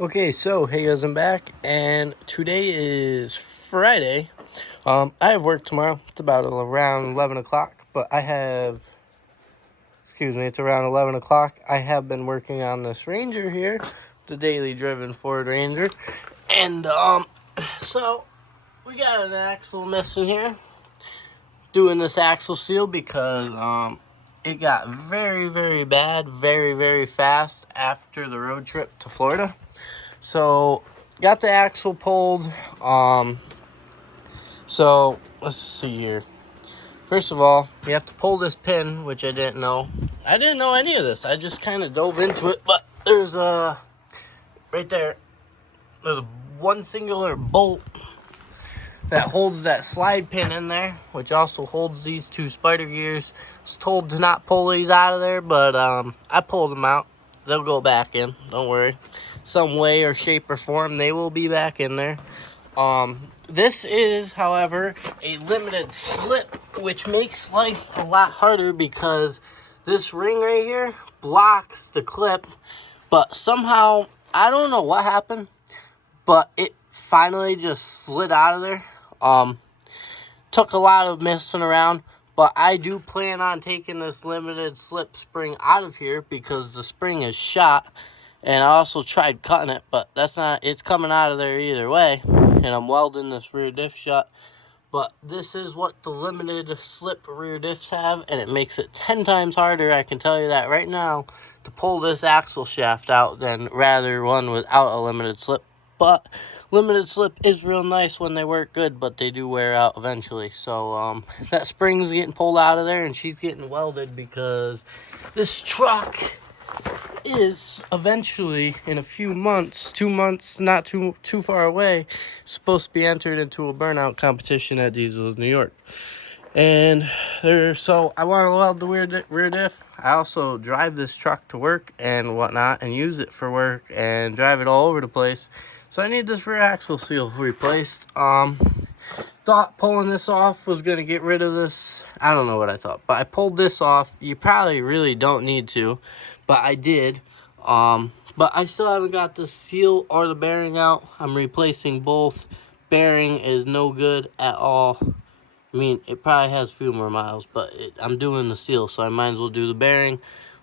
Okay, so hey guys, I'm back, and today is Friday. I have work tomorrow. It's about around 11 o'clock, but it's around 11 o'clock. I have been working on this Ranger here, the daily driven Ford Ranger, and so we got an axle missing here. Doing this axle seal because it got very, very bad, very, very fast after the road trip to Florida. So got the axle pulled. So let's see here. First of all, you have to pull this pin, which I didn't know. I didn't know any of this. I just kind of dove into it. But there's right there. There's one singular bolt that holds that slide pin in there, which also holds these two spider gears. I was told to not pull these out of there, but I pulled them out. They'll go back in. Don't worry. Some way or shape or form, they will be back in there. This is, however, a limited slip, which makes life a lot harder because this ring right here blocks the clip, but somehow, I don't know what happened, but it finally just slid out of there. Took a lot of messing around, but I do plan on taking this limited slip spring out of here because the spring is shot. And I also tried cutting it, but it's coming out of there either way. And I'm welding this rear diff shut. But this is what the limited slip rear diffs have, and it makes it 10 times harder, I can tell you that right now, to pull this axle shaft out than rather one without a limited slip. But limited slip is real nice when they work good, but they do wear out eventually. So that spring's getting pulled out of there, and she's getting welded because this truck is eventually, in a few months, 2 months, not too far away, supposed to be entered into a burnout competition at Diesel's New York. And so I want to weld the rear diff. I also drive this truck to work and whatnot and use it for work and drive it all over the place. So I need this rear axle seal replaced. Thought pulling this off was going to get rid of this. I don't know what I thought, but I pulled this off. You probably really don't need to, but I did. But I still haven't got the seal or the bearing out. I'm replacing both. Bearing is no good at all. I mean, it probably has a few more miles, but I'm doing the seal, so I might as well do the bearing.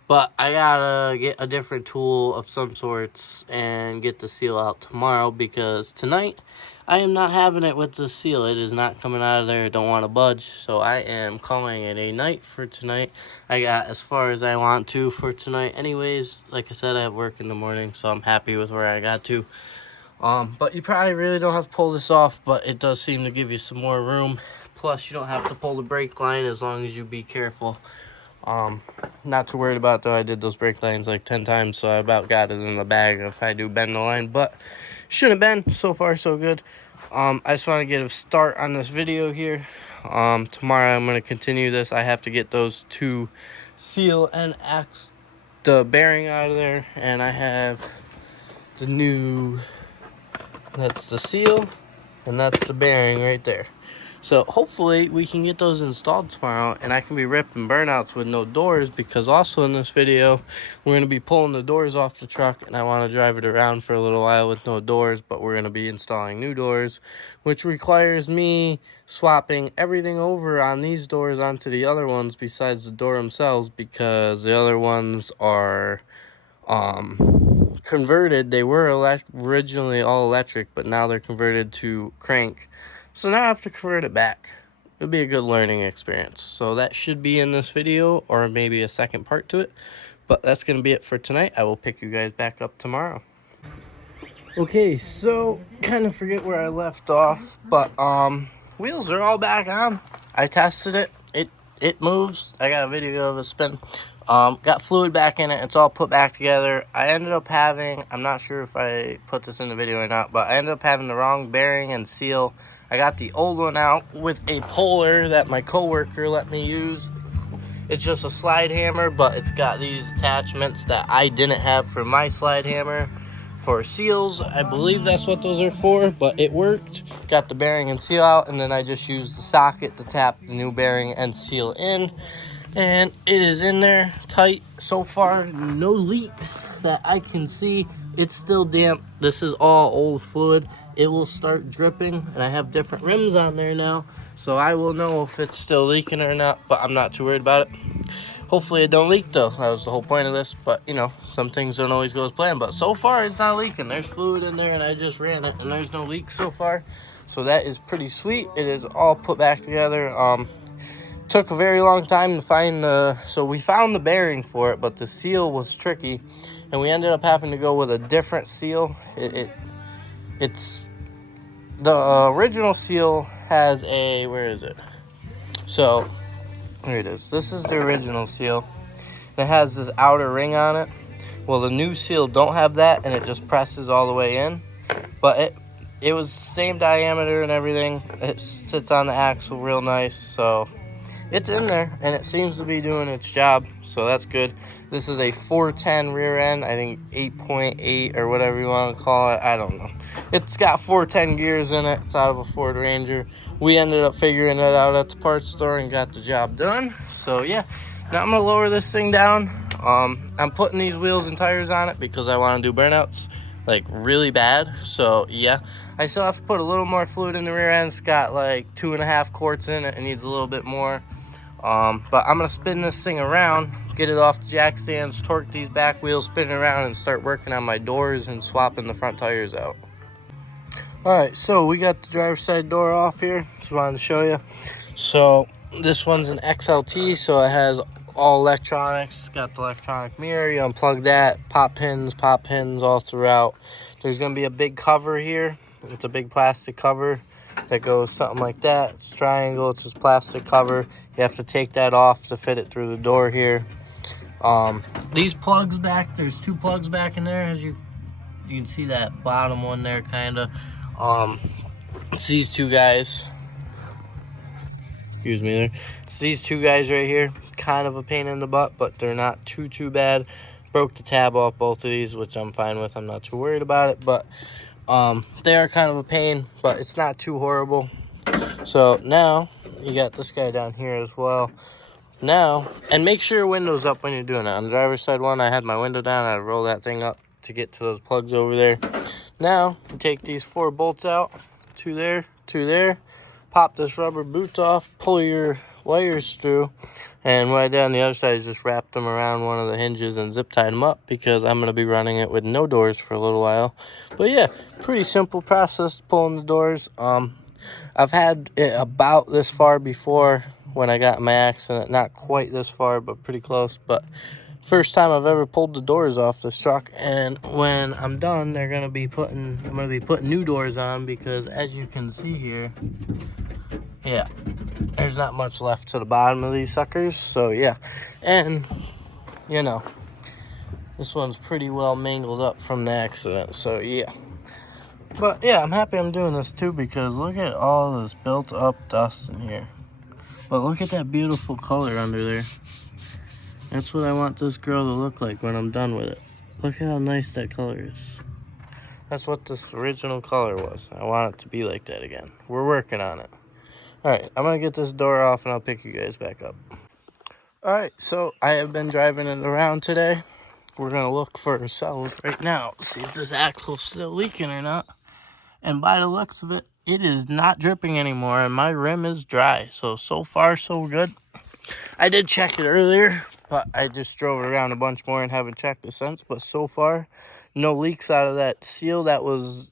But I gotta get a different tool of some sorts and get the seal out tomorrow, because tonight I am not having it with the seal. It is not coming out of there. I don't want to budge, so I am calling it a night for tonight. I got as far as I want to for tonight. Anyways, like I said, I have work in the morning, so I'm happy with where I got to. But you probably really don't have to pull this off, but it does seem to give you some more room. Plus, you don't have to pull the brake line as long as you be careful. Not too worried about, though. I did those brake lines like 10 times, so I about got it in the bag if I do bend the line, but shouldn't have been. So far, so good. I just want to get a start on this video here. Tomorrow I'm going to continue this. I have to get those two seal and the bearing out of there, and I have the new, that's the seal, and that's the bearing right there. So hopefully we can get those installed tomorrow, and I can be ripping burnouts with no doors, because also in this video we're going to be pulling the doors off the truck, and I want to drive it around for a little while with no doors, but we're going to be installing new doors, which requires me swapping everything over on these doors onto the other ones besides the door themselves, because the other ones are converted. They were originally all electric, but now they're converted to crank. So now I have to convert it back. It'll be a good learning experience. So that should be in this video, or maybe a second part to it. But that's going to be it for tonight. I will pick you guys back up tomorrow. Okay, so kind of forget where I left off, but wheels are all back on. I tested it. It moves. I got a video of it spin. Got fluid back in it. It's all put back together. I ended up having, I'm not sure if I put this in the video or not, but I ended up having the wrong bearing and seal. I got the old one out with a puller that my coworker let me use. It's just a slide hammer, but it's got these attachments that I didn't have for my slide hammer for seals. I believe that's what those are for, but it worked. Got the bearing and seal out, and then I just used the socket to tap the new bearing and seal in. And it is in there tight so far. No leaks that I can see. It's still damp. This is all old fluid. It will start dripping, and I have different rims on there now, so I will know if it's still leaking or not, but I'm not too worried about it. Hopefully it don't leak though. That was the whole point of this, but you know, some things don't always go as planned, but so far it's not leaking. There's fluid in there and I just ran it and there's no leaks so far. So that is pretty sweet. It is all put back together. Took a very long time to find so we found the bearing for it, but the seal was tricky and we ended up having to go with a different seal. It's the original seal has a, where is it? So here it is. This is the original seal. It has this outer ring on it. Well, the new seal don't have that, and it just presses all the way in. But it was same diameter and everything. It sits on the axle real nice, so it's in there, and it seems to be doing its job, so that's good. This is a 410 rear end, I think 8.8 or whatever you want to call it. I don't know. It's got 410 gears in it. It's out of a Ford Ranger. We ended up figuring it out at the parts store and got the job done. So yeah, now I'm gonna lower this thing down. I'm putting these wheels and tires on it because I want to do burnouts like really bad. So yeah, I still have to put a little more fluid in the rear end. It's got like 2.5 quarts in it. It needs a little bit more. But I'm gonna spin this thing around, get it off the jack stands, torque these back wheels, spin it around, and start working on my doors and swapping the front tires out. All right, so we got the driver's side door off here. Just wanted to show you. So this one's an XLT, so it has all electronics. Got the electronic mirror. You unplug that, pop pins all throughout. There's gonna be a big cover here. It's a big plastic cover that goes something like that. It's triangle. It's this plastic cover. You have to take that off to fit it through the door here. These plugs back, there's 2 plugs back in there, as you can see that bottom one there, kind of. It's these 2 guys. Excuse me there. It's these 2 guys right here. Kind of a pain in the butt, but they're not too bad. Broke the tab off both of these, which I'm fine with. I'm not too worried about it, but they are kind of a pain, but it's not too horrible. So now you got this guy down here as well. Now, and make sure your window's up when you're doing it. On the driver's side one, I had my window down. I roll that thing up to get to those plugs over there. Now you take these 4 bolts out, 2 there, 2 there. Pop this rubber boot off, pull your wires through, and what I did on the other side is just wrap them around one of the hinges and zip tied them up because I'm going to be running it with no doors for a little while. But yeah, pretty simple process pulling the doors. I've had it about this far before when I got in my accident. Not quite this far, but pretty close. But first time I've ever pulled the doors off this truck, and when I'm done, I'm gonna be putting new doors on because as you can see here, yeah, there's not much left to the bottom of these suckers. So yeah, and you know, this one's pretty well mangled up from the accident. So yeah, but yeah, I'm happy I'm doing this too because look at all this built up dust in here. But look at that beautiful color under there. That's what I want this girl to look like when I'm done with it. Look at how nice that color is. That's what this original color was. I want it to be like that again. We're working on it. Alright, I'm going to get this door off and I'll pick you guys back up. Alright, so I have been driving it around today. We're going to look for ourselves right now. See if this axle's still leaking or not. And by the looks of it, it is not dripping anymore and my rim is dry. So far so good. I did check it earlier, but I just drove it around a bunch more and haven't checked it since. But so far, no leaks out of that seal that was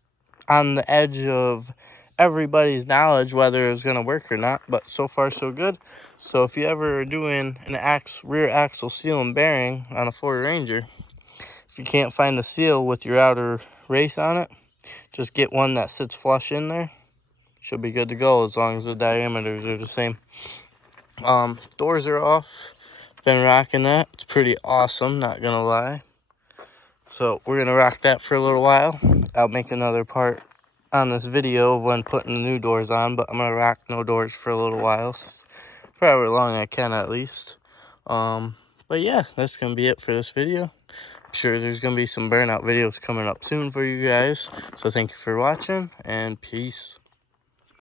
on the edge of everybody's knowledge whether it was going to work or not. But so far, so good. So if you ever are doing an rear axle seal and bearing on a Ford Ranger, if you can't find the seal with your outer race on it, just get one that sits flush in there. Should be good to go as long as the diameters are the same. Doors are off. Been rocking that. It's pretty awesome, not gonna lie. So we're gonna rock that for a little while. I'll make another part on this video of when putting the new doors on, but I'm gonna rock no doors for a little while, for however long I can at least. But yeah, that's gonna be it for this video. I'm sure there's gonna be some burnout videos coming up soon for you guys. So thank you for watching and peace.